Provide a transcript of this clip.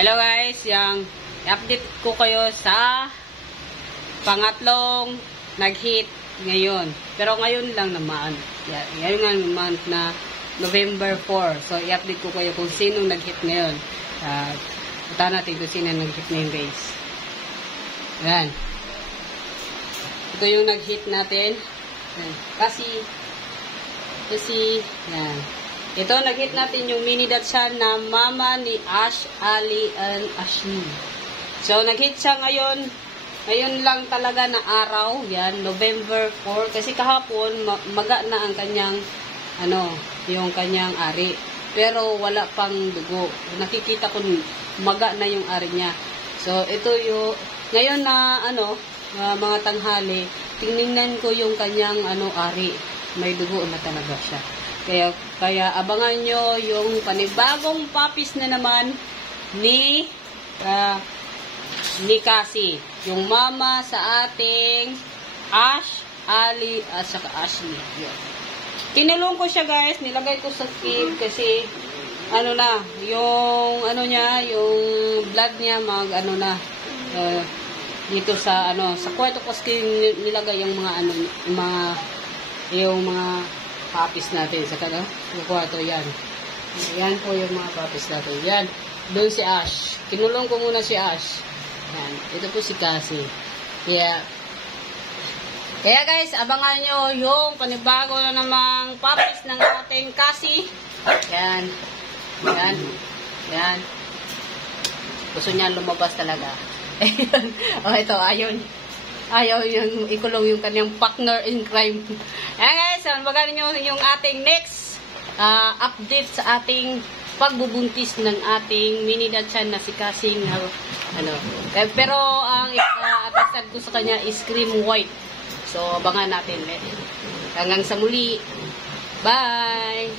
Hello guys, yung update ko kayo sa pangatlong nag-hit ngayon. Pero ngayon lang naman. Ngayon nga month na November 4. So, i-update ko kayo kung sinong nag-hit ngayon. Punta natin kung sino nag-hit ngayon guys. Yan. Ito yung nag-hit natin. Yan. Kasi, yan. Ito, nag-hit natin yung mini Datsun na mama ni Ash, Ali, and Ashley. So, nag-hit siya ngayon. Ngayon lang talaga na araw. Yan, November 4. Kasi kahapon, maga na ang kanyang, yung kanyang ari. Pero wala pang dugo. Nakikita ko, maga na yung ari niya. So, ito yung, ngayon na, mga tanghali, tingnan ko yung kanyang, ari. May dugo na talaga siya. Kaya abangan nyo yung panibagong puppies na naman ni Cassie. Yung mama sa ating Ash, Ali, at saka Ashley. Yun. Kinulong ko siya guys. Nilagay ko sa feed kasi yung blood niya dito sa sa kwarto ko nilagay yung mga puppies natin sa yung kwarto yan. Yan po yung mga puppies natin. Yan. Doon si Ash. Kinulong ko muna si Ash. Yan. Ito po si Cassie. Kaya guys, abangan nyo yung panibago na namang puppies ng ating Cassie. Yan. Yan. Yan. Gusto niya lumabas talaga. Ito, ayaw yung ikulong yung kanyang partner in crime. Ayan guys, magaling nyo yung ating next update sa ating pagbubuntis ng ating mini Datsun na si Cassie. Pero ang attested ko sa kanya is cream white. So, abangan natin. Hanggang sa muli. Bye!